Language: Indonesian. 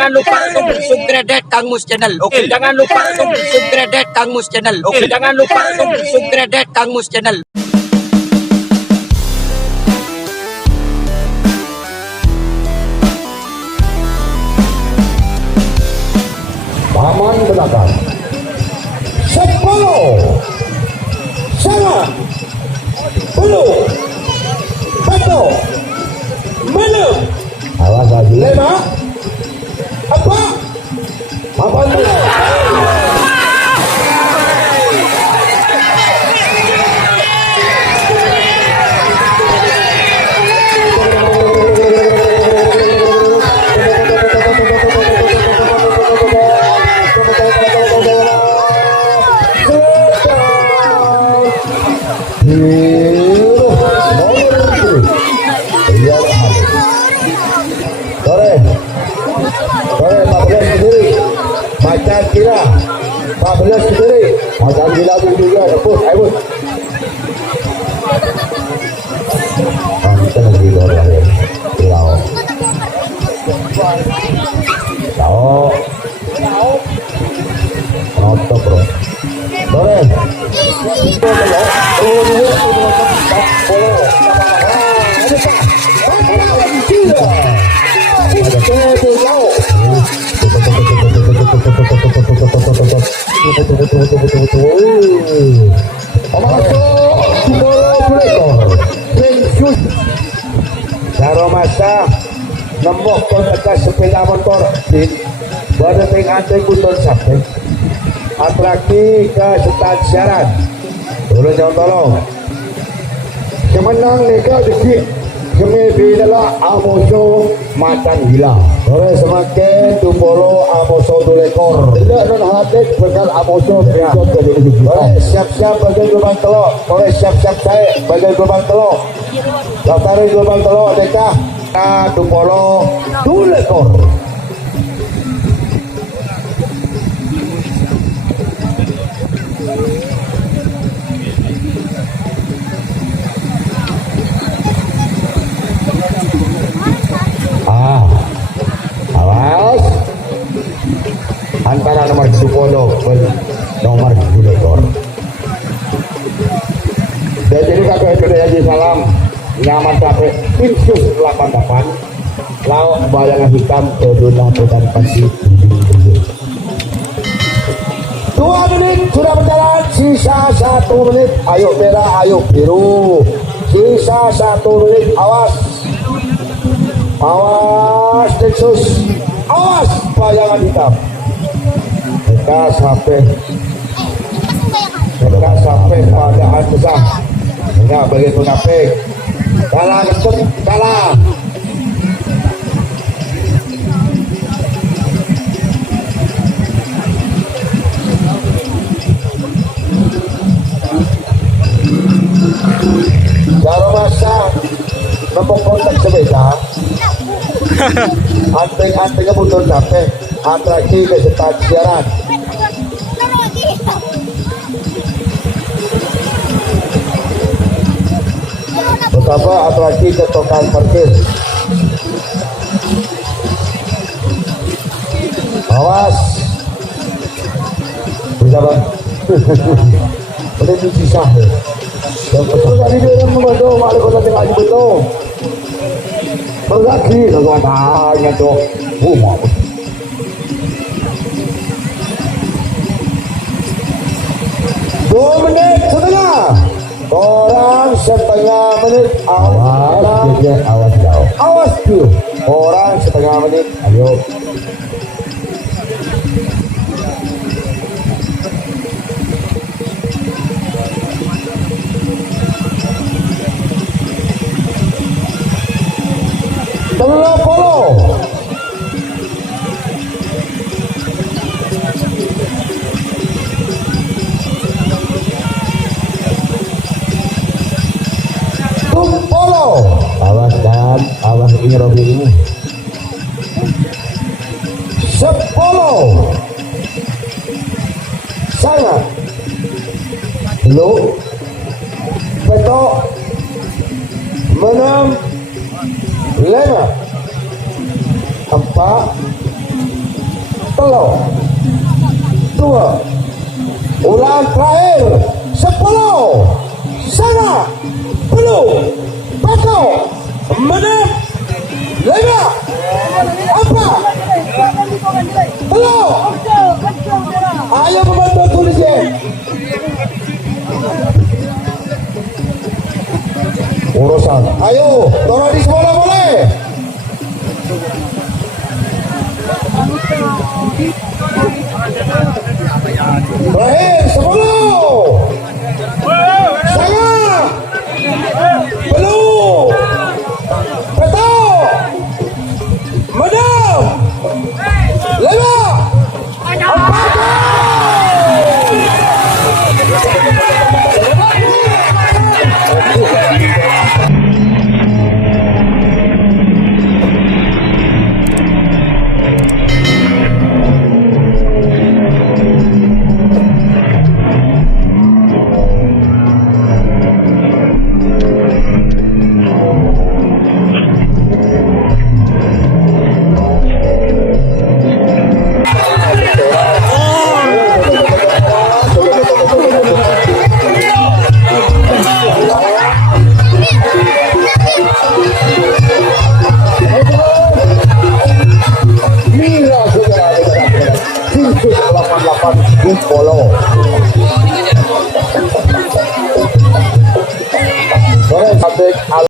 jangan lupa subscribe Kang Mus channel. Oke, jangan lupa subscribe Kang Mus channel. Oke, jangan lupa subscribe Kang Mus channel. Paman belakang 10 sangat belum satu menang awas lagi 5 apa papan belakang Macan kira 14 sendiri macan gila juga tepus ayo kita lagi dorong ya lao noto bro dorong Masa nemu kontak sepeda motor berdetik antek kuton sampai atraksi ke stasiaran tolong jangan tolong kemenang nega dikit kami bidalah amoso macan gila oleh semakin tumpolo amoso dulekor tidak non hadir bekal amoso ya oleh siap-siap bagian gelombang telok oleh siap-siap saya bagian gelombang telok daftarin gelombang telok dekah tumpolo dulekor awas antara nomor 10 dan nomor 2 jadi kakek Haji Salam nyaman sampai pinsus 88 lawan bayangan hitam ke dunia dan pasti 2 menit sudah berjalan sisa 1 menit ayo merah ayo biru sisa 1 menit awas Texas awas bayangan hitam mereka sampai pada besar enggak bagi penapik kalah kenceng kalah kalau masa nempok kontak sepeda anteng-antengnya mundur sampai atraksi ke stasiaran betapa atraksi ke tukang parkir awas bisa bang boleh dipisah dan betul tadi dia yang membantu wali kota tinggal di betul berlagi keguatannya tuh rumah 2 menit setengah orang setengah menit awas jauh awas tuh orang setengah menit ayo Tengah polo awas dan awas ini Robi ini 10 sangat lu petok menang 5 4 telo, 2, ulang terakhir 10, sana, belum, pokok, menang, 5, apa, belum, ayo membantu tulisnya. Urusan, ayo, tolong di sekolah boleh. Terakhir 10, sangat, belum, betul, menang, 5, 4. Mira, saudara-saudara, 88 di Polo. Boleh,